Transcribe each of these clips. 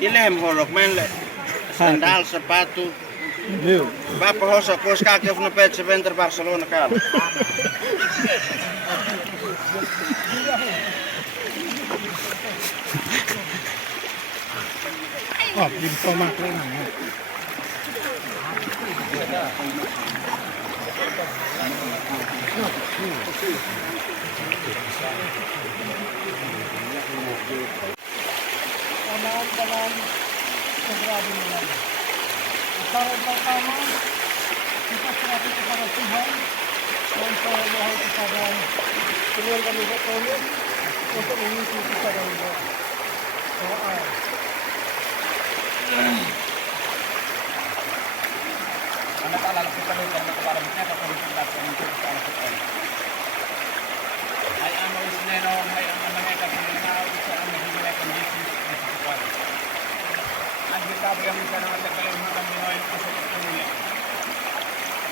Ilhem holok menle. Sandal, sepatu. Bapak hosa kos kaki of nepet sebentar Barcelona kali. Oh, pintu maklum. Kanan seberapa nilai? Cara pertama kita serahkan kepada Tuhan dan saya mohon kepada keluarga Nurul Tolong untuk mengisi kita dalam doa. Anak-anak kita berikan kepada mereka kepada kita untuk anak-anak. Ay ang mga sineno, ay ang mga mereka sininaw, isa ang mereka Yesus ay sisipan. Ang gitabi ang isa naman sa kayo mga Pinoy ang kasalit ng muli.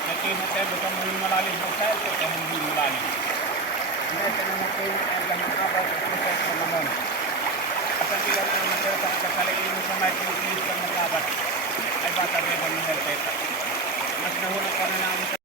Nakin mo tayo sa muli malalim ng tayo, kaya hindi malalim. Mereka na natin ang ganang-abaw at proses ng mamon. At ang bilang ng mga sa kasalain mo sa may pinipilis ng mga labat, ay bata rin ang mga herpeta. Mas nahulog pa na namin sa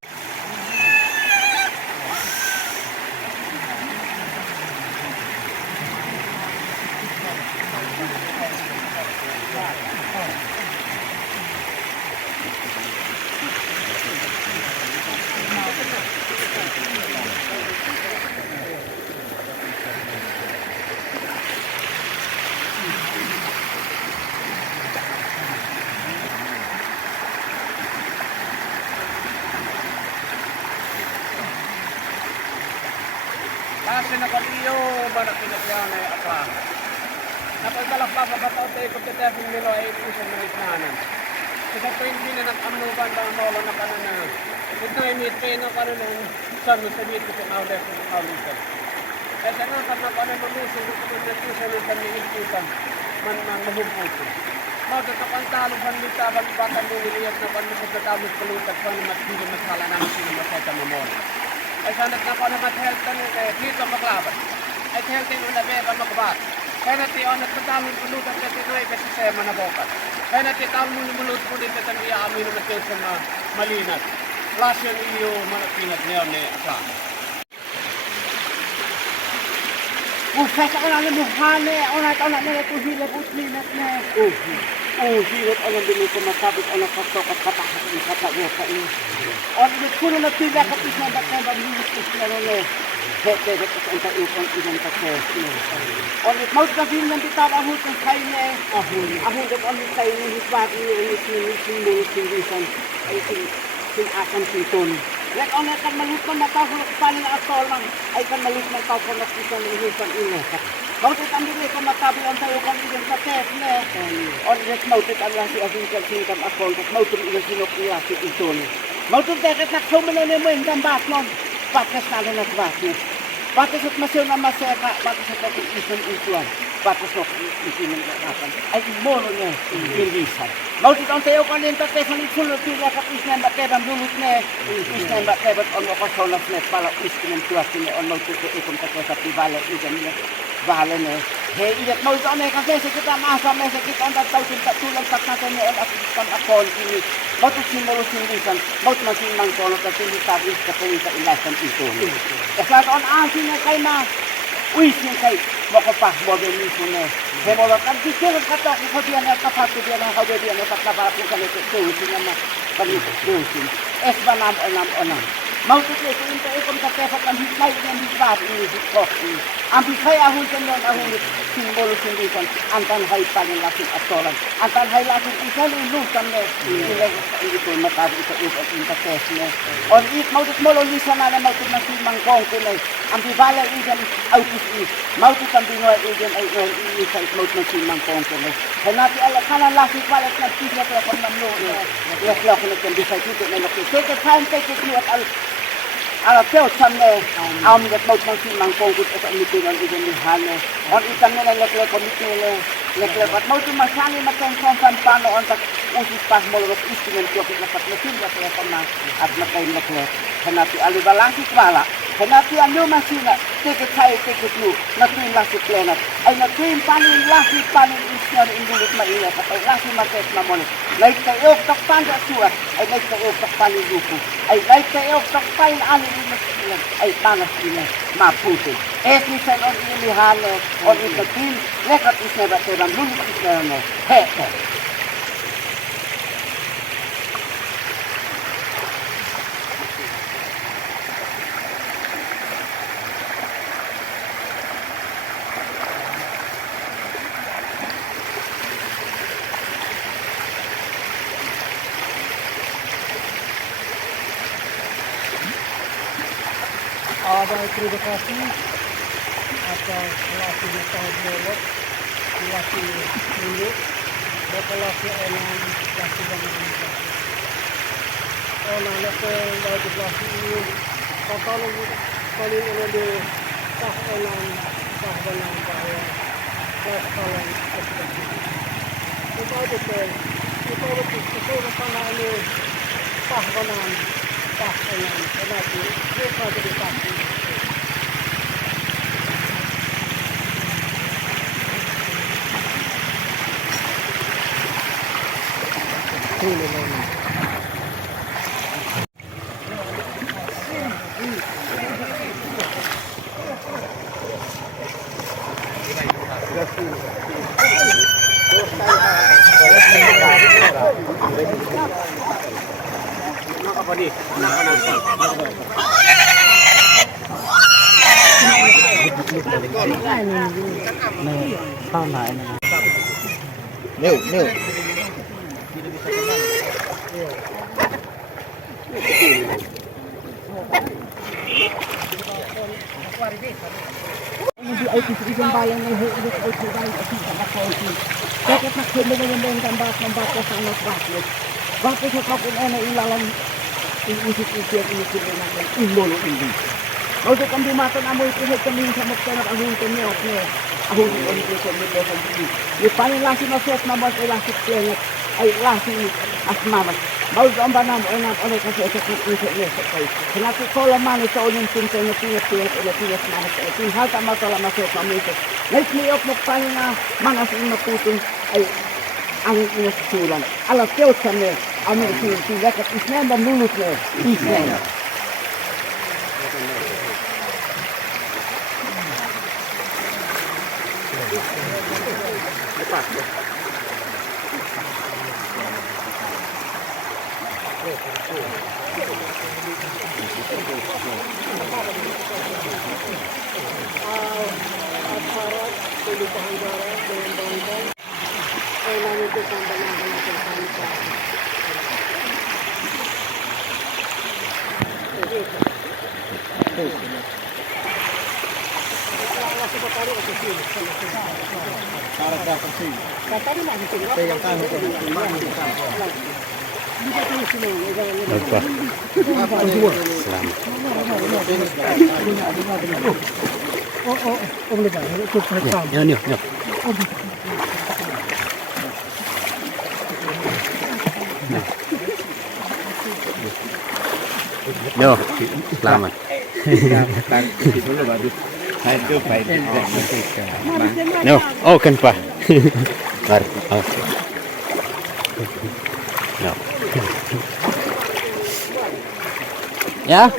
kasi nakaliyo ba na pinagyan ay apa? Napagbalak pa pagkataon tayo kung kitapin nilo ay isang manisnanan. Kasi ito hindi na nag-amnuban ba ang molo na kanan. Ito ay mitpay na kanan sa musabit ko sa maulit sa maulitan. Kasi nga kapag kanan malusin ko kung nagkusan ng paniligputan man mahumputin. Magkakapantalo panlitaban baka nililiyat na panlipagkatawag palutag pa naman hindi masala namin sinamaseta mamona. Ay sanat na ko na mat-heltan dito maklaban. Ay heltan mo na beba magbat. Kaya natin yun at madaming pulutan na tinoy kasi siya manabokat. Kaya natin taon mo nimulut po din sa tanwiya amin na natin sa malinat. Lasyon iyo manapinat niyo ni Asa. Saya tak nak buhane, orang tak nak nak tu hilang putih nak nak. Hilang orang dulu kemasabit orang kata biasa ini. Orang itu pun nak tiga kata nak baca baru istilah orang. Hete untuk ikon pakai. Orang itu mau kasih nanti tak tahu tu saya ni. Aku tu orang saya ni hisbat ini ini akan sinton. Lek on akan melutkan mata huruf paling asal lang ay kan melutkan kau konak isang luhusan ini. Kau tidak ambil lek mata bilang saya kan idon sa test ne. On lek mau tidak Allah si asin kan akol mau tu idon sinok iya si idon. Mau tu dekat nak sumen ne mo indam bas non. Pakas na na bas ne. Pakas at masyo na maseka pakas at idon ituan. Pakas no isin akan. Ay mono ne indisan. Mau tidak tayo kanin tatay kanin sulot pila ka isnan ba kebam dulut ne isnan ba kebat on ko sonas ne pala isnan tuas ne on mau tuke ikon tatay sa pibale ikan ne bale ne he ilet mau to ne kasi sa kita masa me sa kita on taw tinta tulang tak natin ne on at akon ini mau tu simbolo sindisan mau masin mang kono ka sindi tabi ka sa ilasan ito esa on asin ne kay ma uisin kay makapah mo din ne Hemolot ang dikir kata ko dia na kapatu dia na hawe dia na kapapa ko sa ito sing na panito sing es banam onam mau tu ko into ikon ka tefa kan hitlay ng hisbat ini ko ambi kaya ahun kan yon ahun simbolo sindikan antan hay panin lakin atolan antan hay lakin isal ilusan ne ile ito matabi ito at intates ne on it mau tu molo lisan na mau tu masimang kong kunay ambi bala igan autis mau tu tambinoy igan ay isa mau tu masimang kong kunay hanati ala kana laki palat na tigla ko kon namlo ya kla ko na bisa ito na laki take time take it at ala teo samne am gat mau masimang kong kut at mitingan igan ni hane on itan na lekle ko mitine lekle pat mau tu masani matong son pano on tak usis pas molot istinen ko na pat mesin na ko na at makay lekle hanati ali balangki kwala Kenapa anu masih nak tiket saya tiket lu, natuin lasi planet. Ay natuin panin lasi panin isyan indulit maila kapay lasi mates na monet. Naik kayo tak panda suat, ay naik kayo tak panin duku. Ay naik kayo tak panin alin imas ay panas ina maputi. Etnisan on ilihano on itatin, lekat isneba teban lulit isneba he. Terima kasih atas laki di tahun lewat, laki dulu, dan laki orang laki dengan laki. Orang lepas dari laki ini, kalau kali ini dia tak orang tak dengan bahaya, tak kalau tidak. Kita itu sama ini tak dengan tak orang, tetapi dia pada di laki. Nil. Hindi ay isang bayan ng hilig ay sibay at isang akonti. Bakit nakinig ng tambak ng bako sa anak bakit? Bakit sa kapun ay nailalang inisip-isip natin ilolo hindi. Kasi kung bumatan amoy kahit kami sa magtanap ang hunto niyo, ahon ko nito sa mga sa hindi. Yung panilasi na set na mas elastic planet ay lasi as mamas. Baus ang banam ay napalay kasi sa kisip niya sa kayo. Kenapa ko laman sa unyong tinto na pinag-pinag o napinas manas ay pinhalta masala masot na mito. Naismiyok mo panin na manas yung matutong ay ang inasusulan. Alas kayo sa niya, ang inasusulan at isnenda nulut niya, isnenda. Aparat, pelupahan darat dengan bangkai, namun itu sampai dengan sanitasi. Yo, selamat. No, oh kan pa. Mari. Oh. No. Ya?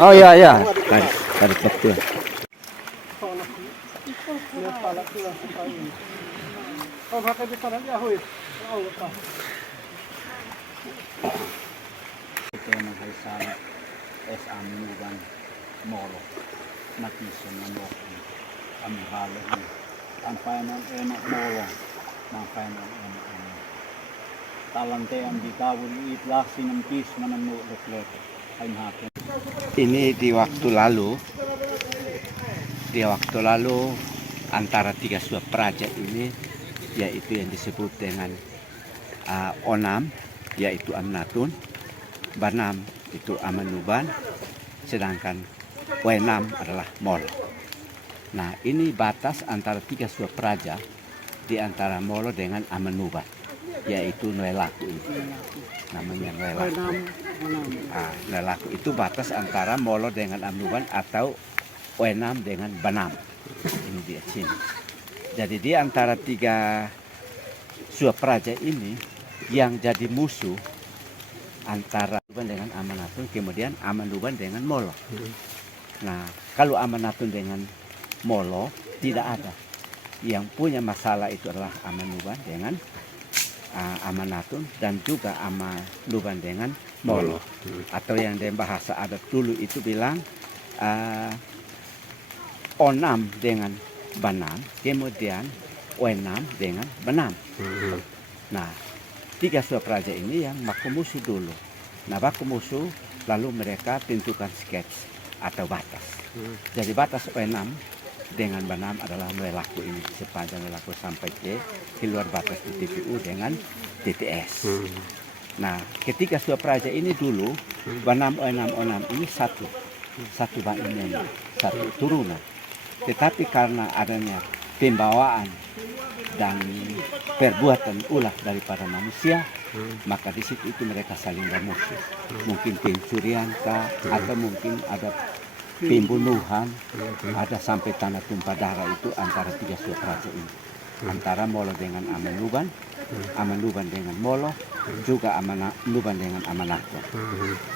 Oh ya. Mari betul. Kau pakai di sana dia hui. Allah tak. Ito ang naghaisang SM Nuban Moro Nakiso na Moki ang halo ang final enak Moro ng final enak talante ang ditawon itlasi ng kis mananulot leto ay hapon. Ini di waktu lalu antara tiga suap praja ini yaitu yang disebut dengan Onam yaitu Amnatun, Banam itu Amanuban, sedangkan Wenam adalah Molo. Nah ini batas antara tiga suap praja di antara Molo dengan Amanuban yaitu Nuelaku ini. Namanya Nuelaku. Lelaku itu batas antara Molo dengan Amnuban atau Oenam dengan Banam. Ini dia sini. Jadi di antara tiga Suapraja ini yang jadi musuh antara Amnuban dengan Amanatun, kemudian Amnuban dengan Molo. Nah, kalau Amanatun dengan Molo tidak ada. Yang punya masalah itu adalah Amnuban dengan Amanatun dan juga Amnuban dengan Molo. Atau yang dalam bahasa adat dulu itu bilang Onam dengan Banam, kemudian Oenam dengan Banam. Nah, tiga Suapraja ini yang baku musuh dulu. Nah, baku musuh lalu mereka tentukan sketch atau batas. Jadi batas Oenam dengan Banam adalah Melaku ini sepanjang Melaku sampai ke keluar batas di TPU dengan TTS. Nah, ketika Suapraja ini dulu Banam Oenam ini satu ini, satu turunan. Tetapi karena adanya pembawaan dan perbuatan ulah daripada manusia, maka di situ itu mereka saling bermusuh. Mungkin pencurian atau mungkin ada pembunuhan, ada sampai tanah tumpah darah itu antara tiga Suapraja ini. Antara Molo dengan Amnuban, Amnuban dengan Molo, juga Amnuban dengan Amanatun.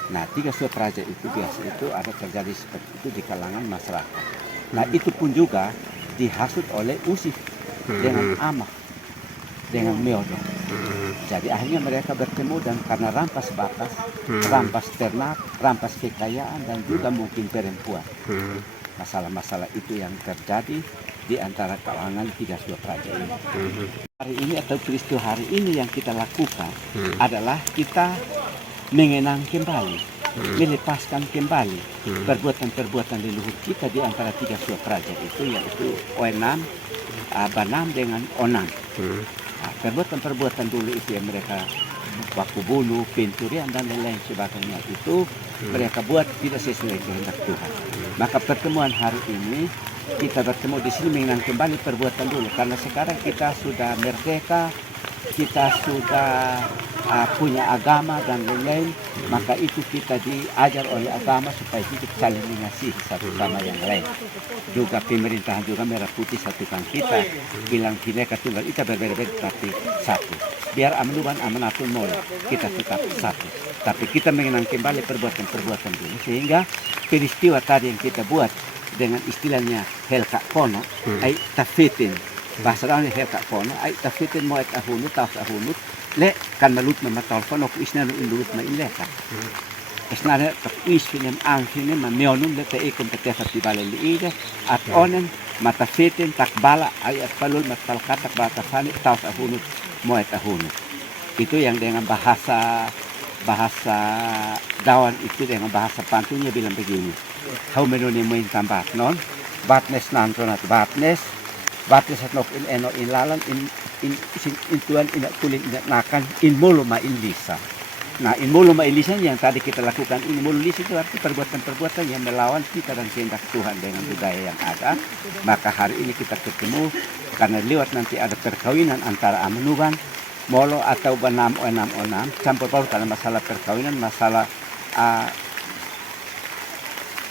Nah, tiga Suapraja itu biasa itu ada terjadi seperti itu di kalangan masyarakat. Nah, itu pun juga dihasut oleh Usif dengan Amah, dengan Meodo. Jadi akhirnya mereka bertemu dan karena rampas batas, rampas ternak, rampas kekayaan dan juga mungkin perempuan. Masalah-masalah itu yang terjadi di antara kalangan tiga Suapraja ini. Hari ini atau peristiwa hari ini yang kita lakukan adalah kita mengenang kembali, melepaskan kembali perbuatan-perbuatan leluhur kita di antara tiga Suapraja itu, yaitu Oenam, Banam dengan Onam. Perbuatan-perbuatan dulu itu yang mereka baku bunuh, pencurian dan lain-lain sebagainya itu mereka buat tidak sesuai kehendak Tuhan. Maka pertemuan hari ini kita bertemu di sini mengenang kembali perbuatan dulu, karena sekarang kita sudah merdeka, kita sudah punya agama dan lain-lain, maka itu kita diajar oleh agama supaya kita saling mengasihi satu sama yang lain. Juga pemerintahan juga merah putih satukan kita, bilang Bhinneka Tunggal Ika berbeda-beda tapi satu. Biar Amnuban Amanatun Molo kita tetap satu. Tapi kita mengenang kembali perbuatan-perbuatan dulu, sehingga peristiwa tadi yang kita buat dengan istilahnya Helka Kono, ay tafitin. Bahasa dalamnya Helka Kono, ay tafitin mo at ahunut, taos ahunut, le kan malut na matalfon, o isna no ilut na ileka. Isna na takwis pinem angkine, mamionum le taikon tatefat di balay liide, at onen matafitin takbala ay at palul matalkatak batasani, taos ahunut, mo at ahunut. Itu yang dengan bahasa dawan itu dengan bahasa pantunnya bilang begini. How menuni mo yung tambat non? Batnes nanto at batnes at nok in eno in lalan in tuan in kulin in nakan in mulo mailisa. Nah, in mulo mailisa yang tadi kita lakukan, in mulo lisa itu arti perbuatan-perbuatan yang melawan kita dan kehendak Tuhan dengan budaya yang ada. Maka hari ini kita ketemu karena lewat nanti ada perkawinan antara Amnuban, Molo atau Banam Oenam campur baur karena masalah perkawinan, masalah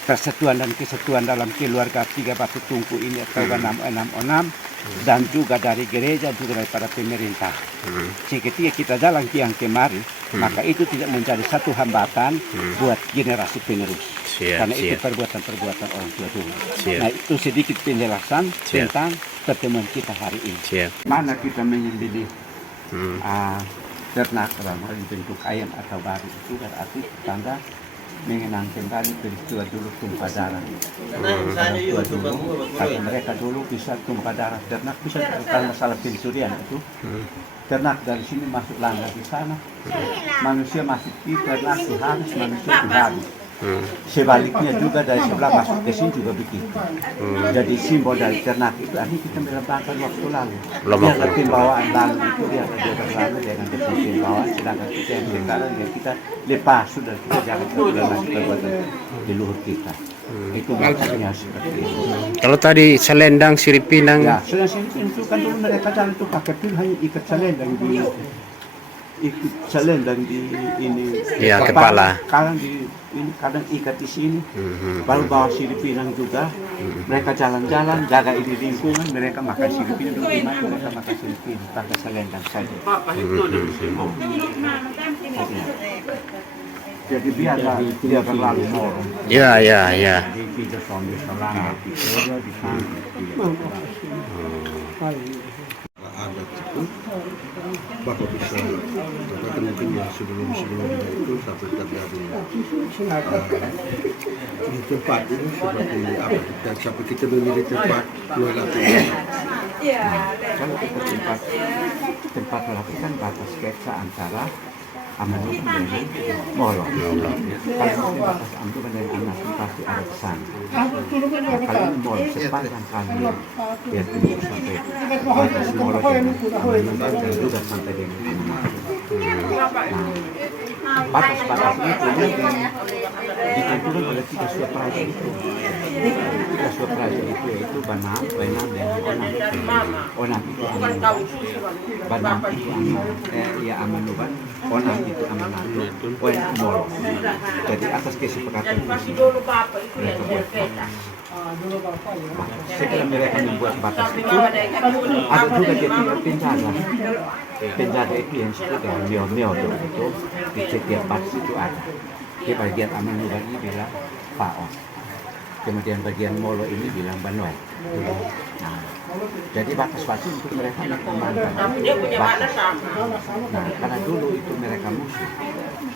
persatuan dan kesatuan dalam keluarga tiga batu tungku ini atau Banam Oenam dan juga dari gereja juga daripada pemerintah. Ketika kita jalan tiang kemari, maka itu tidak menjadi satu hambatan buat generasi penerus. Karena itu perbuatan-perbuatan orang tua dulu. Nah, itu sedikit penjelasan tentang pertemuan kita hari ini. Mana kita menyembelih ternak dalam hal bentuk ayam atau babi itu berarti tanda mengenang kembali peristiwa dulu tumpah darah. Kalau mereka dulu bisa tumpah darah ternak, bisa karena masalah pencurian itu. Ternak dari sini masuk langgar di sana, manusia masuk di ternak habis, manusia habis. Sebaliknya juga dari sebelah masuk ke sini juga begitu. Jadi simbol dari ternak itu akhirnya kita melambangkan waktu lalu. Biar pembawaan lalu itu dia berlalu dengan pembawaan, sedangkan kita yang sekarang yang kita lepas sudah kita jangan terlalu perbuatan di luhur kita. Itu makanya seperti itu. Kalau tadi selendang, siripinang. Ya, selendang itu kan dulu mereka jalan itu pakai pil hanya ikat selendang di ikut selendang di ini. Ya, kepala. Kadang kadang ikat di sini. Baru bawa sirip pinang juga. Mereka jalan-jalan, jaga ini lingkungan. Mereka makan sirip pinang dulu di mana? Mereka makan sirip pinang pakai selendang saja. Jadi biarlah dia terlalu morong. Ya, ya, ya. Jadi kita sambil selama di sana, di sana. Adat itu Bapak bisa katakan mungkin ya sebelum-sebelumnya itu satu terjadi di tempat ini seperti apa dan sampai kita memilih tempat dua lapisan. Kalau kita tempat melakukan batas sketsa antara Amanullah dengan Molo. Kalau batas Amanullah dengan anak pasti ada pesan. Kalau Molo sepanjang kali dia tunggu sampai batas Molo dengan Amanullah dan juga sampai dengan batas-batas itu ditentukan oleh tiga suaperaja itu. Tiga suaperaja itu yaitu Banam, Bainam, dan Onam. Onam itu Amanullah. Banam itu Amanullah. Onam itu Amanullah. Bainam Molo. Jadi atas kesepakatan itu mereka buat batas. Setelah mereka membuat batas itu, ada juga dia punya penjaga. Penjaga itu yang disebut dengan mio itu di setiap batas itu ada. Di bagian Amanullah ini bilang Pao. Kemudian bagian Molo ini bilang Banoi. Nah, jadi batas-batas untuk mereka mengamankan batas. Nah, karena dulu itu mereka musuh.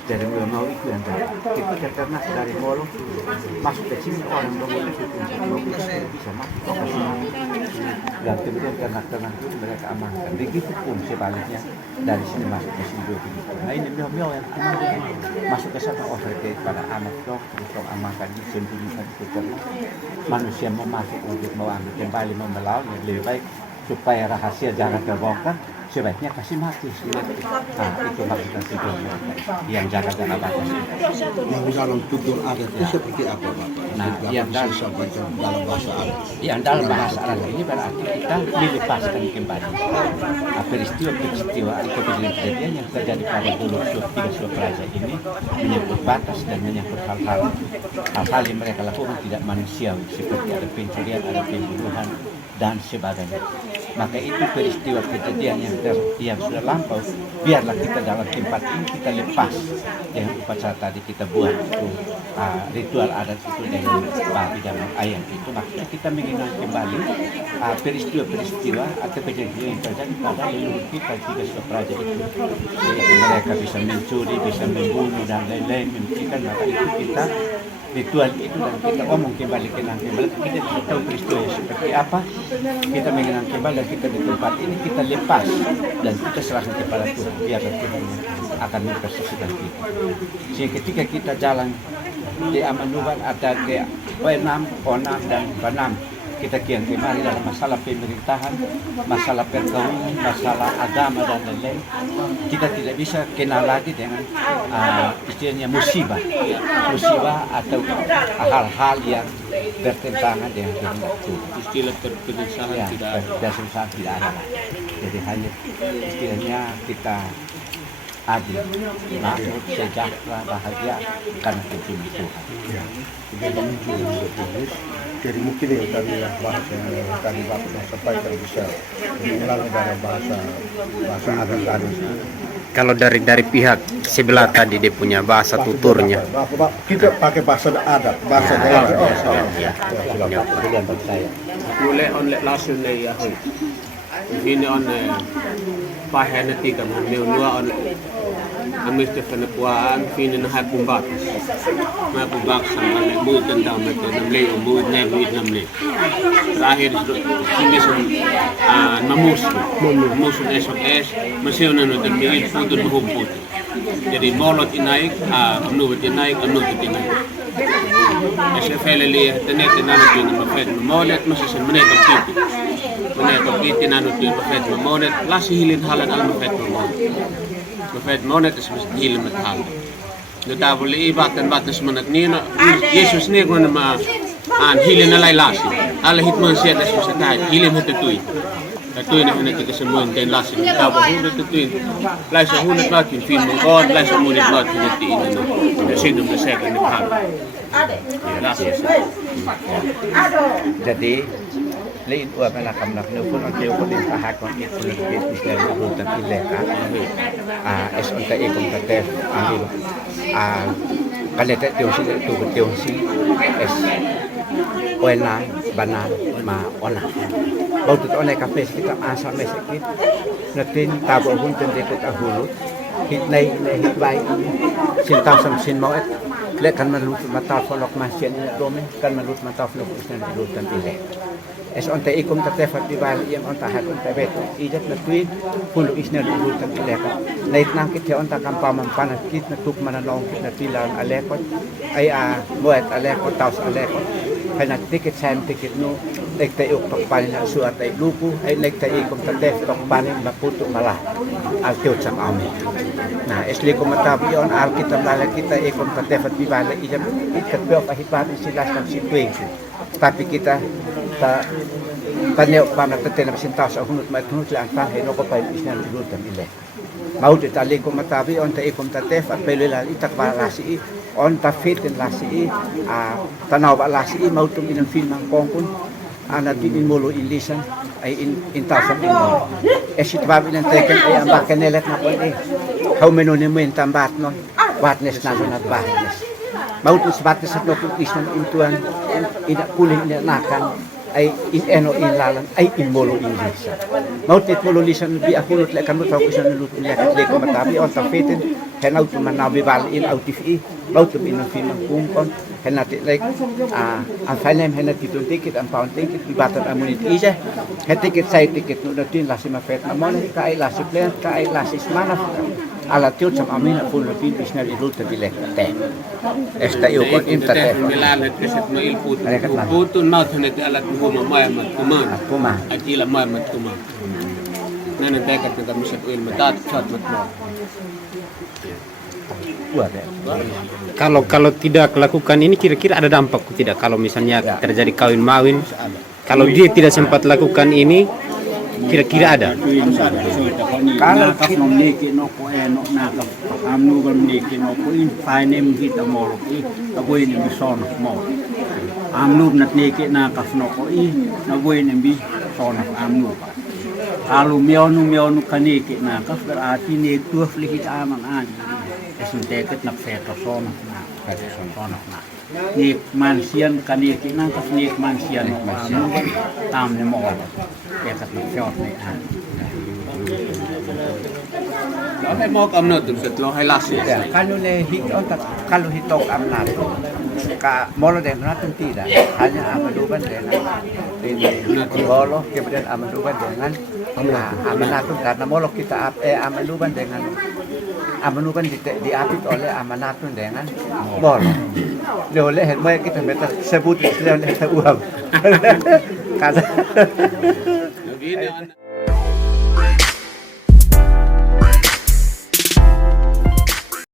Jadi mau itu yang ketika ternak dari Molo masuk ke sini orang Molo itu bisa masuk ke sini. Dan kemudian ternak-ternak itu mereka amankan. Begitu pun sebaliknya dari sini masuk ke sini juga begitu. Nah ini mio yang masuk ke sana overtake pada anak dong, terus amankan disembunyikan itu ternak. Manusia mau masuk untuk mau ambil kembali mau melawan lebih baik supaya rahasia jangan terbongkar. Sebaiknya kasih mati. Nah, itu maksudnya tujuan yang jaga-jaga batas. Yang dalam tutur adat itu seperti apa Bapak? Nah, yang disampaikan dalam bahasa adat. Yang dalam bahasa Arab ini berarti kita dilepaskan kembali peristiwa-peristiwa atau kejadian yang terjadi pada dulu tiga suaperaja ini menyangkut batas dan menyangkut hal-hal yang mereka lakukan tidak manusiawi seperti ada pencurian, ada pembunuhan dan sebagainya. Maka itu peristiwa kejadian yang sudah lampau, biarlah kita dalam tempat ini kita lepas dengan upacara tadi kita buat itu ritual adat itu dengan babi dan ayam itu maksudnya kita mengenang kembali peristiwa-peristiwa atau kejadian yang terjadi pada leluhur kita tiga suaperaja itu. Jadi mereka bisa mencuri, bisa membunuh dan lain-lain membuktikan maka itu kita ritual itu dan kita omong kembali kita bisa tahu peristiwa seperti apa, kita mengenang kembali dan kita di tempat ini kita lepas dan kita serahkan kepada Tuhan biar Tuhan akan mempersaksikan kita. Sehingga ketika kita jalan di Amanullah ada ke Bainam, Onam dan Banam, kita kian kemari dalam masalah pemerintahan, masalah perkawinan, masalah agama dan lain-lain. Kita tidak bisa kenal lagi dengan istilahnya musibah atau hal-hal yang bertentangan dengan kehendak Tuhan. Istilah perpecahan tidak ada. Perpecahan tidak ada. Jadi hanya istilahnya kita adil, makmur, sejahtera, bahagia karena kehendak Tuhan. Jadi muncul yang jadi mungkin yang tadi tadi Bapak sampaikan bisa mengulang dalam bahasa adat. Kalau dari pihak sebelah tadi dia punya bahasa tuturnya. Bapak, kita pakai bahasa adat, bahasa daerah. Pilihan bagi saya. Mulai on langsung na yahoy. Ini on pahen na tika mo nua on Mr. Penepuan fini na hapumbatas. Mapumbatas ang mood ng damat ng lay o mood na mood ng lay. Terakhir sini mamuso SOS masih na no dan may putol mahumput. Jadi molot inaik, anubat inaik. SFL liya tanet nanot yung mafet molot masasan manetong kiti. Manetong kiti nanot yung mafet molot lasi hilin halan al mafet molot. Mafet molot is mas hilin mathal. Notably ibatan batas manat nina Yesus ni ko na hilin na lay lasi. Ala hitman siya das sa tayo hilin hatutuy. Tuin yang nanti kesemuan dan lasin. Tahu hunut tuin. Laisa hunut makin film mengkon, laisa hunut makin nanti ini. Sidum besar ini paham. Ya lasin. Jadi lain uang anak kamnak ni pun ang kaya ko din kahakon ito ng business na rutan ileka. Es unta ikong katef ang kaleta tiyo sila tugot tiyo si es oena banan ma ona. Bautut onay kapes kita asa mesakit. Natin tabo hunten dekot ahulut. Hitnay hitbay sintaw sam sin mo et lekan malut mataf lok masien ni dome kan malut mataf lok isna rutan ileka. Es onta ikum tatefat di bali yang onta hat onta beto ijat na tuin pulo isna dulu tan ileka nait nang kit onta kampaman panas kit na tuk mananong kit na tilan alekot ay moet alekot taus alekot kana tiket sam tiket no nek tay uk tok panin na suat ay lupu ay nek tay ikum tatef tok panin maputo malah al tiot sam ame na esli ko matabi on al kita mala kita ikum tatefat di bali ijat ikat beo pahipat silas kam situasi tapi kita tanya pamer teten bersintas hunut mai hunut lang pa heno ko pa isnan dilutan ile mau ditali ko matabi on ta ikom tatef at pelila itak ba lasi on ta fit den lasi tanaw ba lasi mau tum inang film ang kongkun ana din molo ilisan ay intasam ino esit ba binan teken ay ang bakanelet na ko how menone mo tambat no watnes na sunat bahnes mau tu sebatas no isnan intuan ina kuling ina nakan ay eno ilalan ay imolo inlisa mau tit molo lisan bi akulot le kan taw isan lut le kat le ko matabi on tafeten hen out man nabi bal in out fi mau tu in fi man kungkon hen nati le ang fanem hen nati tun ticket ang pound ticket di batan amunit ija het ticket sai ticket no datin la sima fet amon ka ay la suplen ka ay la sismana ala tiot sam amin pun lebih bisnar ilut terbilek teh esta yo kon intate Milan het keset mo ilput. Putun maut hanet alat mo mamaya matkuman. kuma Akila maya matkuman. Nanan tekat na kami sa tuil matat chat matmo. buat ya Kalau tidak lakukan ini kira-kira ada dampak tidak kalau misalnya terjadi kawin mawin? Kalau dia tidak sempat lakukan ini kira-kira ada? Kalau kita memiliki nopo eno nakap amnu memiliki nopo in panem kita morok i abo ini bison mo amnu natniki nakap nopo i abo ini bison amnu kalau mionu kaniki nakap berarti ni tuh likit amang an esunteket nak feto son na ni mansian kaniki nakap ni mansian amnu tam ne mo ekat nak feot ni an Okay mo kamno dun sa tlo hay lasin. ya kalau le hit otak kalau hitok amnat ka molo den natin tidak hanya amaluban dengan ini molo kemudian amaluban dengan amanatun karena molo kita amaluban dengan amaluban diapit oleh amanatun dengan molo oleh mau kita meta sebut oleh uang karena Begini